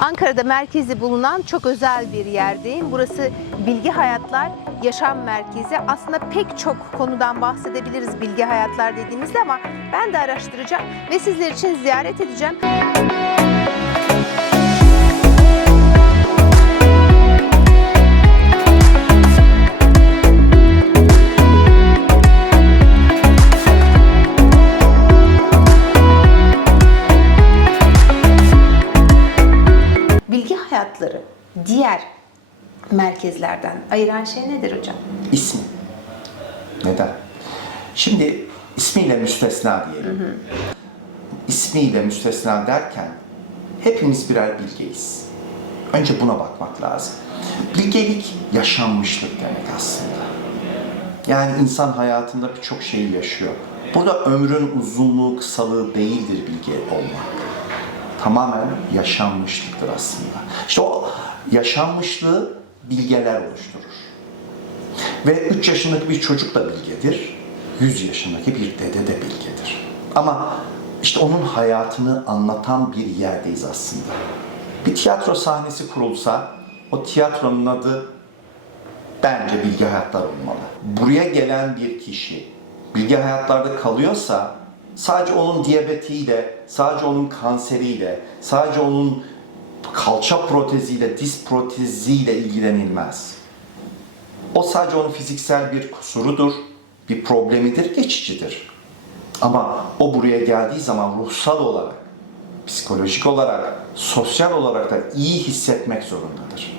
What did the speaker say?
Ankara'da merkezi bulunan çok özel bir yerdeyim. Burası Bilgi Hayatlar Yaşam Merkezi. Aslında pek çok konudan bahsedebiliriz Bilgi Hayatlar dediğimizde ama ben de araştıracağım ve sizler için ziyaret edeceğim. Bilgi Hayatları diğer merkezlerden ayıran şey nedir hocam? İsmi. Neden? Şimdi ismiyle müstesna diyelim. İsmiyle müstesna derken hepimiz birer bilgeyiz. Önce buna bakmak lazım. Bilgelik yaşanmışlık demek aslında. Yani insan hayatında birçok şeyi yaşıyor. Burada ömrün uzunluğu, kısalığı değildir bilge olmak. Tamamen yaşanmışlıktır aslında. İşte o yaşanmışlığı bilgeler oluşturur. Ve 3 yaşındaki bir çocuk da bilgedir, 100 yaşındaki bir dede de bilgedir. Ama işte onun hayatını anlatan bir yerdeyiz aslında. Bir tiyatro sahnesi kurulsa, o tiyatronun adı bence bilgi hayatlar olmalı. Buraya gelen bir kişi bilgi hayatlarda kalıyorsa sadece onun diyabetiyle, sadece onun kanseriyle, sadece onun kalça proteziyle, diz proteziyle ilgilenilmez. O sadece onun fiziksel bir kusurudur, bir problemidir, geçicidir. Ama o buraya geldiği zaman ruhsal olarak, psikolojik olarak, sosyal olarak da iyi hissetmek zorundadır.